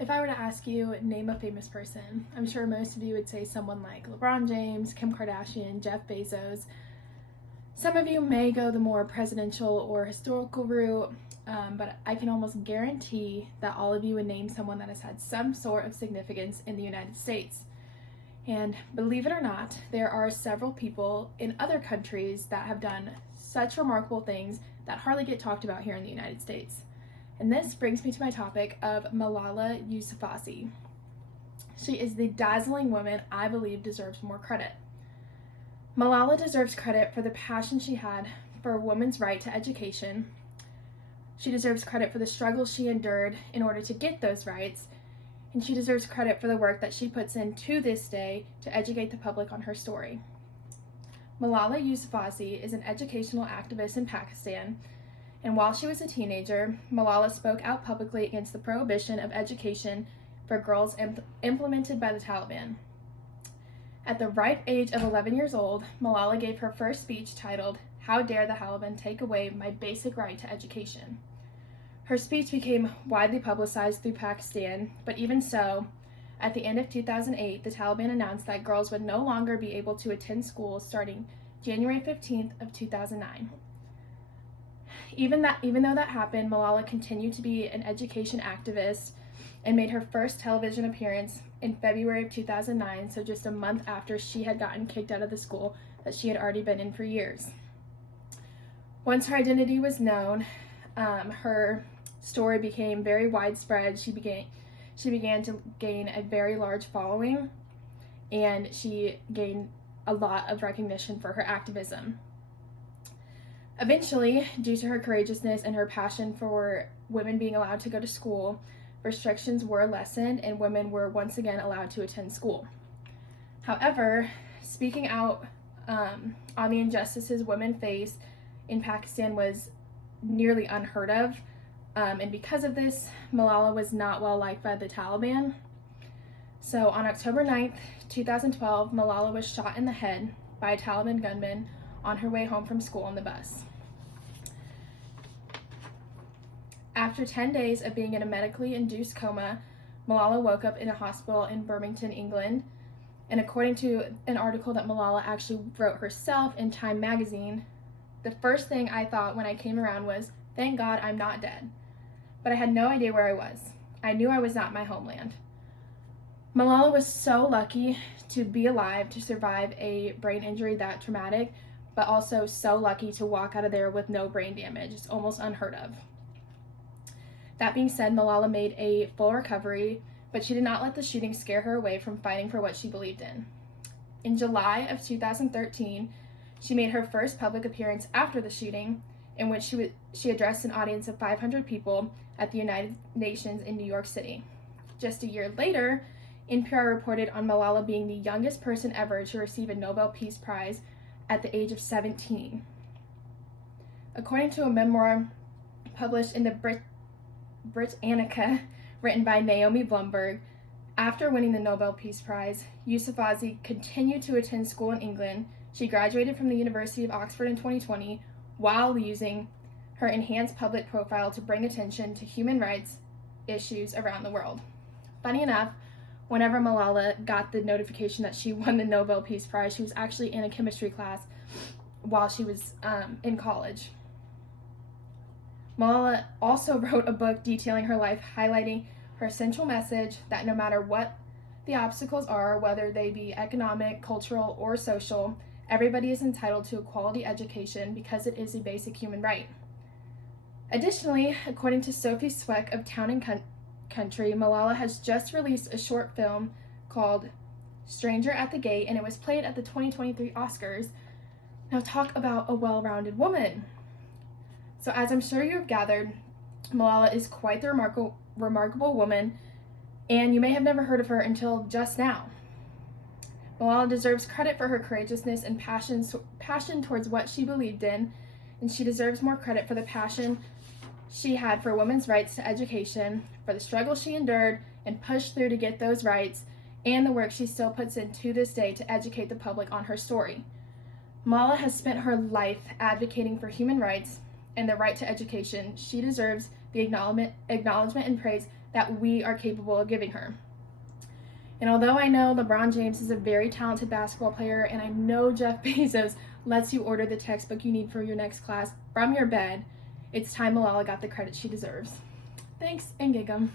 If I were to ask you, name a famous person, I'm sure most of you would say someone like LeBron James, Kim Kardashian, Jeff Bezos. Some of you may go the more presidential or historical route, but I can almost guarantee that all of you would name someone that has had some sort of significance in the United States. And believe it or not, there are several people in other countries that have done such remarkable things that hardly get talked about here in the United States. And this brings me to my topic of Malala Yousafzai. She is the dazzling woman I believe deserves more credit. Malala deserves credit for the passion she had for a woman's right to education. She deserves credit for the struggles she endured in order to get those rights, and she deserves credit for the work that she puts in to this day to educate the public on her story. Malala Yousafzai is an educational activist in Pakistan, and while she was a teenager, Malala spoke out publicly against the prohibition of education for girls implemented by the Taliban. At the ripe age of 11 years old, Malala gave her first speech titled, "How Dare the Taliban Take Away My Basic Right to Education?" Her speech became widely publicized through Pakistan, but even so, at the end of 2008, the Taliban announced that girls would no longer be able to attend school starting January 15th of 2009. Even though that happened, Malala continued to be an education activist and made her first television appearance in February of 2009, so just a month after she had gotten kicked out of the school that she had already been in for years. Once her identity was known, her story became very widespread. She began to gain a very large following, and she gained a lot of recognition for her activism. Eventually, due to her courageousness and her passion for women being allowed to go to school, restrictions were lessened and women were once again allowed to attend school. However, speaking out on the injustices women face in Pakistan was nearly unheard of, and because of this, Malala was not well liked by the Taliban. So on October 9th, 2012, Malala was shot in the head by a Taliban gunman on her way home from school on the bus. After 10 days of being in a medically induced coma, Malala woke up in a hospital in Birmingham, England. And according to an article that Malala actually wrote herself in Time magazine, the first thing I thought when I came around was, thank God I'm not dead. But I had no idea where I was. I knew I was not in my homeland. Malala was so lucky to be alive, to survive a brain injury that traumatic, but also so lucky to walk out of there with no brain damage. It's almost unheard of. That being said, Malala made a full recovery, but she did not let the shooting scare her away from fighting for what she believed in. In July of 2013, she made her first public appearance after the shooting, in which she addressed an audience of 500 people at the United Nations in New York City. Just a year later, NPR reported on Malala being the youngest person ever to receive a Nobel Peace Prize at the age of 17. According to a memoir published in the Britannica, written by Naomi Blumberg, after winning the Nobel Peace Prize, Yousafzai continued to attend school in England. She graduated from the University of Oxford in 2020 while using her enhanced public profile to bring attention to human rights issues around the world. Funny enough, whenever Malala got the notification that she won the Nobel Peace Prize, she was actually in a chemistry class while she was in college. Malala also wrote a book detailing her life, highlighting her central message that no matter what the obstacles are, whether they be economic, cultural, or social, everybody is entitled to a quality education because it is a basic human right. Additionally, according to Sophie Sweck of Town and Country, Malala has just released a short film called Stranger at the Gate, and it was played at the 2023 Oscars. Now talk about a well-rounded woman. So as I'm sure you have gathered, Malala is quite the remarkable woman, and you may have never heard of her until just now. Malala deserves credit for her courageousness and passion towards what she believed in, and she deserves more credit for the passion she had for women's rights to education, for the struggle she endured and pushed through to get those rights, and the work she still puts in to this day to educate the public on her story. Malala has spent her life advocating for human rights and the right to education. She deserves the acknowledgement and praise that we are capable of giving her. And although I know LeBron James is a very talented basketball player, and I know Jeff Bezos lets you order the textbook you need for your next class from your bed, it's time Malala got the credit she deserves. Thanks, and gig 'em.